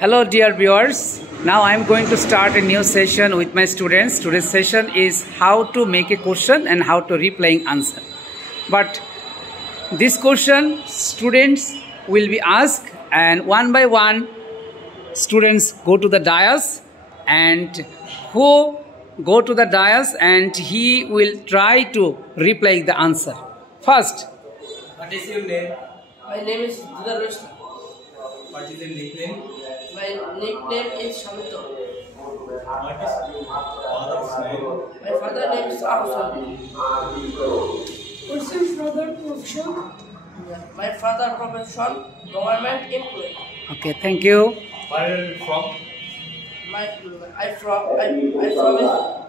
Hello dear viewers, now I am going to start a new session with my students. Today's session is how to make a question and how to replying answer. But this question students will be asked, and one by one students go to the dais, and who go to the dais and he will try to reply the answer. First. What is your name? My name is Dudarush. What is your nickname? My nickname is Shamito. What is your father's name? My father's name is Ahsan. What's your father's profession? My father's profession, government employee. Okay, thank you. Where are you from? I from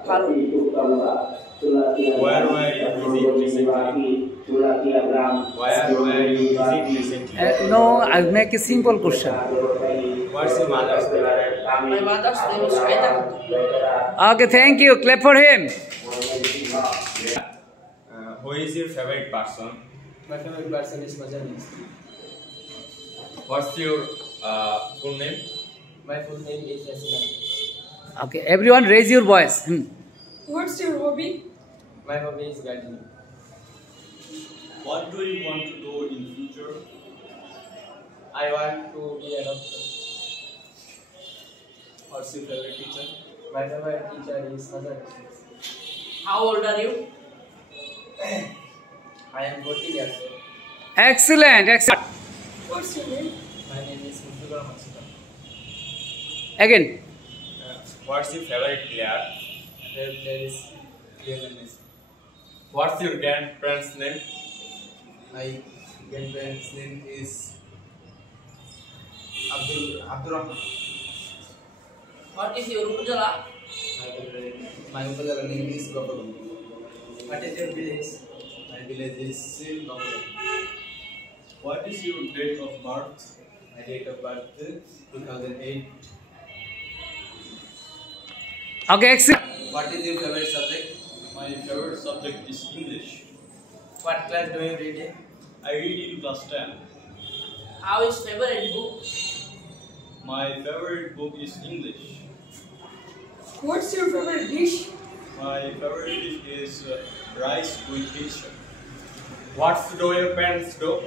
Harun. Where were you visit recently? Where were you visit recently? No, I'll make a simple question. What's your mother's name? My mother's name is Aida. Okay, thank you. Clap for him. Who is your favorite person? My favorite person is Majani. What's your full name? My full name is Yasina. Okay, everyone raise your voice. What's your hobby? My hobby is gardening. What do you want to do in future? I want to be a doctor. What's your favorite teacher? My favorite teacher is Hazar. How old are you? I am 14 years old. Excellent, excellent. What's your name? My name is Muthugaram Masuda. Again. What's your favorite player? Favorite player is Lionel Messi. What's your grandparents' name? My grandparents' name is Abdul Rahman. What is your Upajala? My Upajala name is Gopal. What is your village? My village is Gopal. What is your date of birth? My date of birth 2008. Okay, excellent. What is your favorite subject? My favorite subject is English. What class do you read? I read in class 10. How is favorite book? My favorite book is English. What's your favorite dish? My favorite dish is rice with fish. What do your parents do?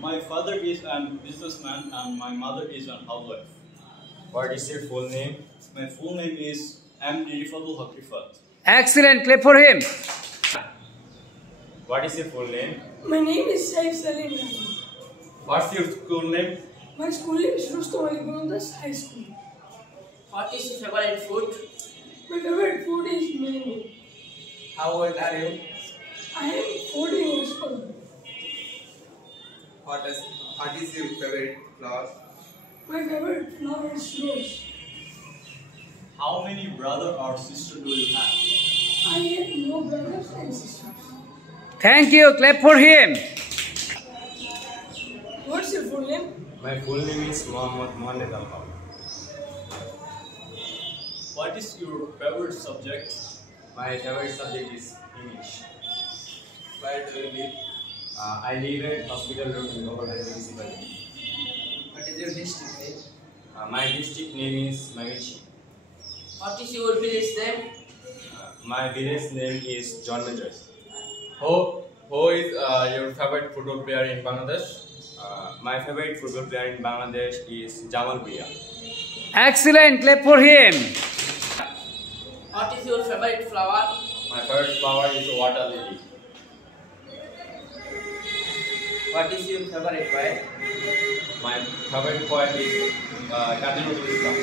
My father is a businessman and my mother is a housewife. What is your full name? My full name is M.D. Rifadul Hakrifat. Excellent, clap for him. What is your full name? My name is Saif Salim Rani. What's your school name? My school name is Rustam Ali Bondas High School. What is your favorite food? My favorite food is mango. How old are you? I am 14 years old. What is your favorite flower? My favorite flower is rose. How many brother or sister do you have? I have no brothers and sisters. Thank you, clap for him. What's your full name? My full name is Mohammad Mohamed Al-Haq. What is your favorite subject? My favorite subject is English. Where do you live? I live at Hospital Road in Lower Municipality. What is your district name? My district name is Mamichi. What is your village name? My village name is John Madras. Who is your favorite football player in Bangladesh? My favorite football player in Bangladesh is Jamal Bhuiya. Excellent, clap for him. What is your favorite flower? My favorite flower is water lily. What is your favorite poet? My favorite poet is Kazi Nazrul Islam.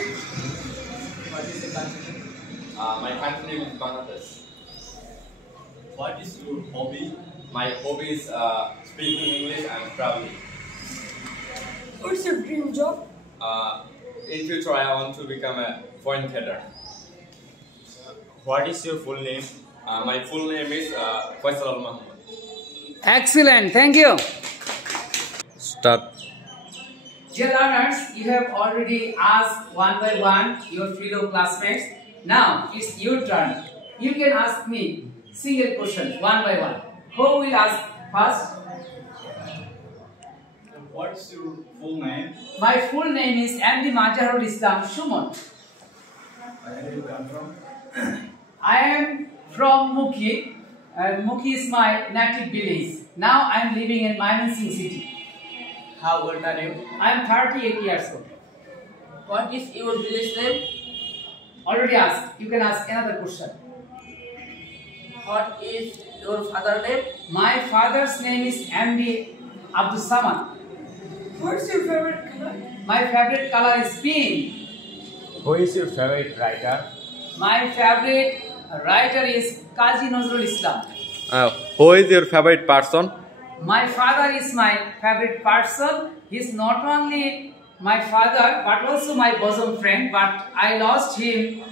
What is your country? My country is Bangladesh. What is your hobby? My hobby is speaking English and traveling. What's your dream job? In future, I want to become a foreign trader. What is your full name? My full name is Faisal Al Mahmoud. Excellent, thank you. Start. Dear learners, you have already asked one by one your fellow classmates. Now it's your turn. You can ask me single question one by one. Who will ask first? What's your full name? My full name is MD Majarul Islam Shumon. Where do you come from? I am from Mukhi. Mukhi is my native village. Now I am living in Mymensingh city. How old are you? I am 38 years old. What is your village name? Already asked. You can ask another question. What is your father's name? My father's name is MD Abdul Samad. What's your favorite color? My favorite color is pink. Who is your favorite writer? My favorite writer is Qazi Nazrul Islam. Who is your favorite person? My father is my favorite person. He is not only my father but also my bosom friend. But I lost him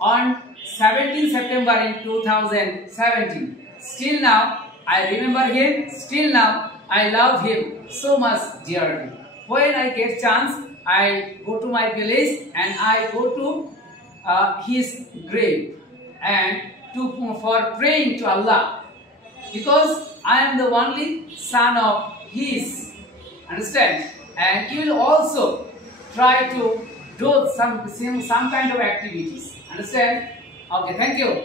on 17 September in 2017. Still now I remember him. Still now I love him so much dearly. When I get chance, I go to my village and I go to his grave and for praying to Allah, because I am the only son of his. Understand? And you will also try to do some kind of activities. Understand? Okay, thank you.